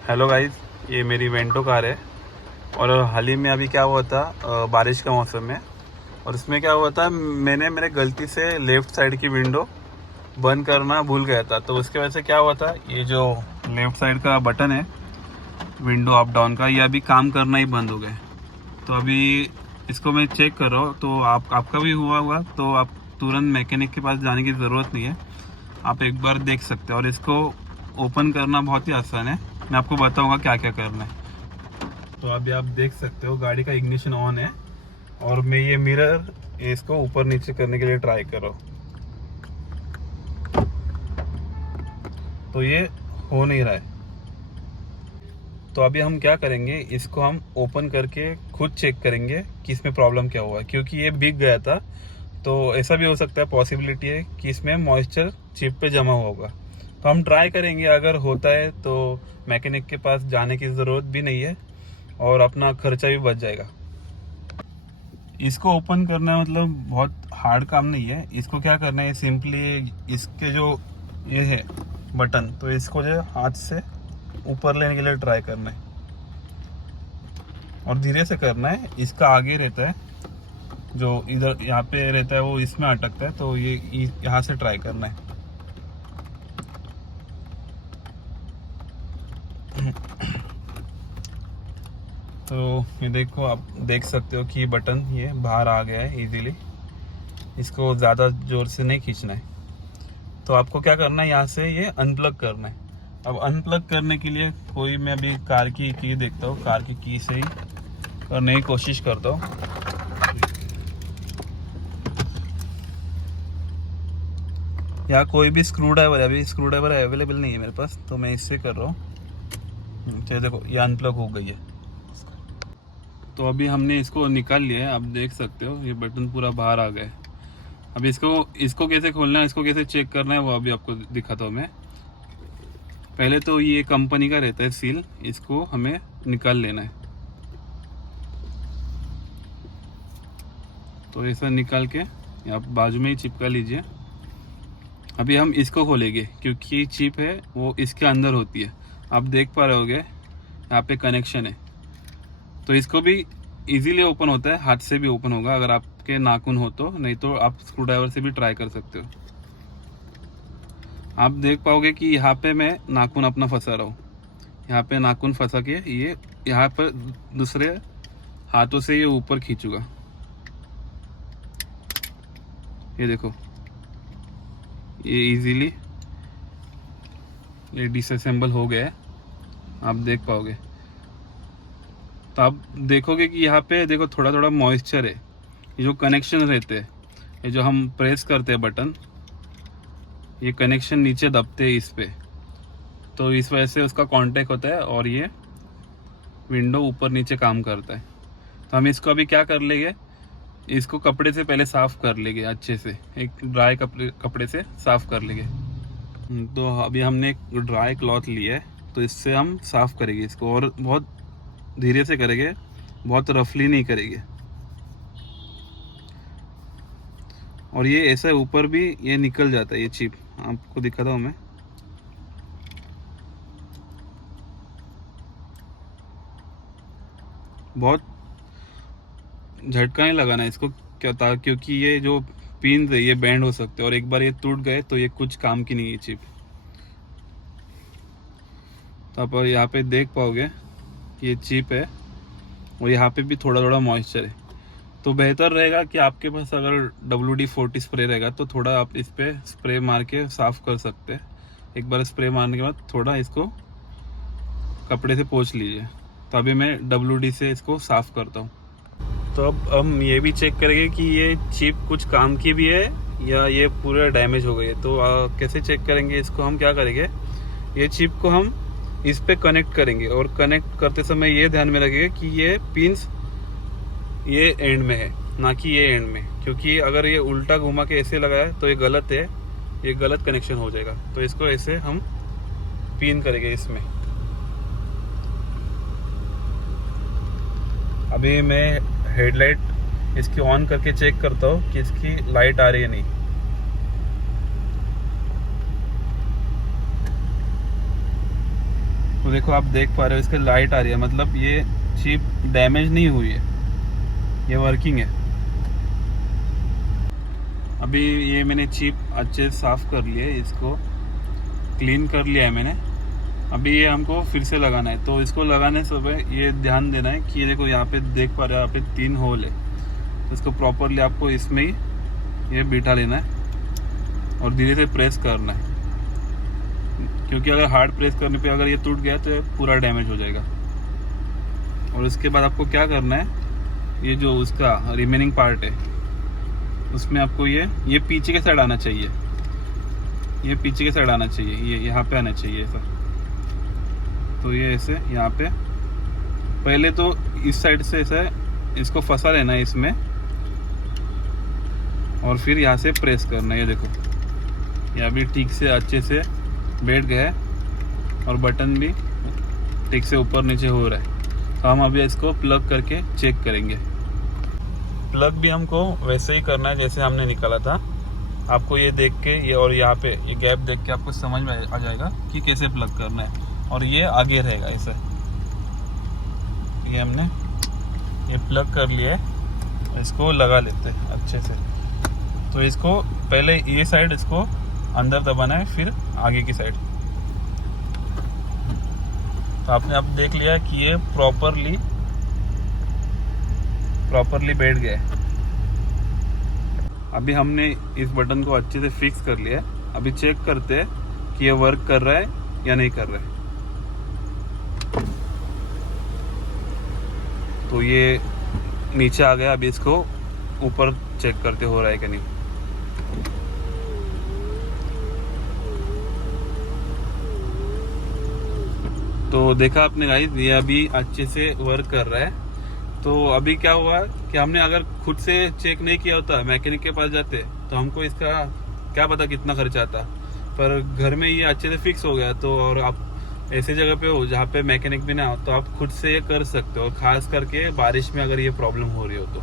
Hello guys, ये मेरी Vento car है। और हाल ही में अभी क्या हुआ था, बारिश का मौसम में। और इसमें क्या हुआ था, मैंने मेरे गलती से लेफ़्ट साइड की विंडो बंद करना भूल गया था। तो उसके वजह से क्या हुआ था, ये जो लेफ़्ट साइड का बटन है विंडो अप डाउन का, ये अभी काम करना ही बंद हो गया है। तो अभी इसको मैं चेक कर रहा हूँ। तो आपका भी हुआ हुआ तो आप तुरंत मैकेनिक के पास जाने की ज़रूरत नहीं है, आप एक बार देख सकते हो। और इसको ओपन करना बहुत ही आसान है, मैं आपको बताऊंगा क्या क्या करना है। तो अभी आप देख सकते हो गाड़ी का इग्निशन ऑन है, और मैं ये मिरर इसको ऊपर नीचे करने के लिए ट्राई कर रहा हूँ। तो ये हो नहीं रहा है। तो अभी हम क्या करेंगे, इसको हम ओपन करके खुद चेक करेंगे कि इसमें प्रॉब्लम क्या हुआ है, क्योंकि ये भीग गया था। तो ऐसा भी हो सकता है, पॉसिबिलिटी है कि इसमें मॉइस्चर चिप पे जमा हुआ होगा। तो हम ट्राई करेंगे, अगर होता है तो मैकेनिक के पास जाने की ज़रूरत भी नहीं है और अपना खर्चा भी बच जाएगा। इसको ओपन करना मतलब बहुत हार्ड काम नहीं है। इसको क्या करना है, सिंपली इसके जो ये है बटन, तो इसको जो हाथ से ऊपर लेने के लिए ट्राई करना है और धीरे से करना है। इसका आगे रहता है, जो इधर यहाँ पे रहता है वो इसमें अटकता है, तो ये यहाँ से ट्राई करना है। तो ये देखो, आप देख सकते हो कि बटन ये बाहर आ गया है इजीली। इसको ज़्यादा ज़ोर से नहीं खींचना है। तो आपको क्या करना है, यहाँ से ये अनप्लग करना है। अब अनप्लग करने के लिए कोई, मैं अभी कार की देखता हूँ, कार की से ही करने की कोशिश करता हूँ। या कोई भी स्क्रू ड्राइवर, अभी स्क्रू ड्राइवर अवेलेबल नहीं है मेरे पास, तो मैं इससे कर रहा हूँ। चलिए देखो, ये अनप्लग हो गई है। तो अभी हमने इसको निकाल लिया है, आप देख सकते हो ये बटन पूरा बाहर आ गया है। अब इसको कैसे खोलना है, इसको कैसे चेक करना है, वो अभी आपको दिखाता हूँ मैं। पहले तो ये कंपनी का रहता है सील, इसको हमें निकाल लेना है। तो ऐसा निकाल के आप बाजू में ही चिपका लीजिए। अभी हम इसको खोलेंगे, क्योंकि चिप है वो इसके अंदर होती है। आप देख पा रहे होगे यहाँ पे कनेक्शन है। तो इसको भी इजीली ओपन होता है, हाथ से भी ओपन होगा अगर आपके नाखून हो तो, नहीं तो आप स्क्रू ड्राइवर से भी ट्राई कर सकते हो। आप देख पाओगे कि यहाँ पे मैं नाखून अपना फंसा रहा हूँ, यहाँ पे नाखून फंसा के ये यहाँ पर दूसरे हाथों से ये ऊपर खींचूंगा। ये देखो, ये इजीली ये डिसअसेंबल हो गया है, आप देख पाओगे। तो आप देखोगे कि यहाँ पे देखो थोड़ा थोड़ा मॉइस्चर है। ये जो कनेक्शन रहते हैं, ये जो हम प्रेस करते हैं बटन, ये कनेक्शन नीचे दबते हैं इस पे, तो इस वजह से उसका कांटेक्ट होता है और ये विंडो ऊपर नीचे काम करता है। तो हम इसको अभी क्या कर लेंगे, इसको कपड़े से पहले साफ कर लेंगे अच्छे से, एक ड्राई कपड़े से साफ कर लेंगे। तो अभी हमने एक ड्राई क्लॉथ लिया है, तो इससे हम साफ करेंगे इसको, और बहुत धीरे से करेंगे, बहुत रफली नहीं करेंगे। और ये ऐसा ऊपर भी ये निकल जाता है, ये चिप आपको दिखाता हूँ मैं। बहुत झटका नहीं लगाना इसको, क्या था, क्योंकि ये जो पिन है ये बैंड हो सकते हैं, और एक बार ये टूट गए तो ये कुछ काम की नहीं है चिप। तो आप यहाँ पे देख पाओगे ये चिप है, और यहाँ पे भी थोड़ा थोड़ा मॉइस्चर है। तो बेहतर रहेगा कि आपके पास अगर WD-40 स्प्रे रहेगा तो थोड़ा आप इस पे स्प्रे मार के साफ कर सकते हैं। एक बार स्प्रे मारने के बाद थोड़ा इसको कपड़े से पोंछ लीजिए। तो अभी मैं WD से इसको साफ करता हूँ। तो अब हम ये भी चेक करेंगे कि ये चिप कुछ काम की भी है या ये पूरा डैमेज हो गई है। तो कैसे चेक करेंगे इसको, हम क्या करेंगे, ये चिप को हम इस पे कनेक्ट करेंगे, और कनेक्ट करते समय ये ध्यान में रखिए कि ये पिंस ये एंड में है, ना कि ये एंड में, क्योंकि अगर ये उल्टा घुमा के ऐसे लगाया तो ये गलत है, ये गलत कनेक्शन हो जाएगा। तो इसको ऐसे हम पिन करेंगे इसमें। अभी मैं हेडलाइट इसकी ऑन करके चेक करता हूँ कि इसकी लाइट आ रही है नहीं। तो देखो आप देख पा रहे हो इसके लाइट आ रही है, मतलब ये चिप डैमेज नहीं हुई है, ये वर्किंग है। अभी ये मैंने चिप अच्छे से साफ कर लिया है, इसको क्लीन कर लिया है मैंने। अभी ये हमको फिर से लगाना है। तो इसको लगाने से पहले ये ध्यान देना है कि ये देखो यहाँ पे देख पा रहे हो, यहाँ पे 3 होल है। तो इसको प्रॉपरली आपको इसमें ही ये बिठा लेना है और धीरे से प्रेस करना है, क्योंकि अगर हार्ड प्रेस करने पे अगर ये टूट गया तो ये पूरा डैमेज हो जाएगा। और उसके बाद आपको क्या करना है, ये जो उसका रिमेनिंग पार्ट है उसमें आपको ये पीछे के साइड आना चाहिए, ये पीछे के साइड आना चाहिए, ये यहाँ पे आना चाहिए ऐसा। तो ये ऐसे यहाँ पे पहले तो इस साइड से ऐसा इसको फंसा लेना है इसमें, और फिर यहाँ से प्रेस करना है। ये देखो ये अभी ठीक से अच्छे से बैठ गया है और बटन भी ठीक से ऊपर नीचे हो रहा है। तो हम अभी इसको प्लग करके चेक करेंगे। प्लग भी हमको वैसे ही करना है जैसे हमने निकाला था। आपको ये देख के ये और यहाँ पे ये गैप देख के आपको समझ में आ जाएगा कि कैसे प्लग करना है, और ये आगे रहेगा ऐसे। ये हमने ये प्लग कर लिया है, इसको लगा लेते हैं अच्छे से। तो इसको पहले ये साइड इसको अंदर दबाना है, फिर आगे की साइड। तो आपने अब देख लिया कि ये प्रॉपरली बैठ गया है। अभी हमने इस बटन को अच्छे से फिक्स कर लिया है। अभी चेक करते हैं कि ये वर्क कर रहा है या नहीं कर रहा है। तो ये नीचे आ गया, अभी इसको ऊपर चेक करते हो रहा है कि नहीं। तो देखा आपने गाइस, ये अभी अच्छे से वर्क कर रहा है। तो अभी क्या हुआ कि हमने अगर खुद से चेक नहीं किया होता, मैकेनिक के पास जाते, तो हमको इसका क्या पता कितना खर्चा आता। पर घर में ये अच्छे से फिक्स हो गया। तो और आप ऐसी जगह पे हो जहाँ पे मैकेनिक भी ना हो, तो आप खुद से ये कर सकते हो, और खास करके बारिश में अगर ये प्रॉब्लम हो रही हो तो।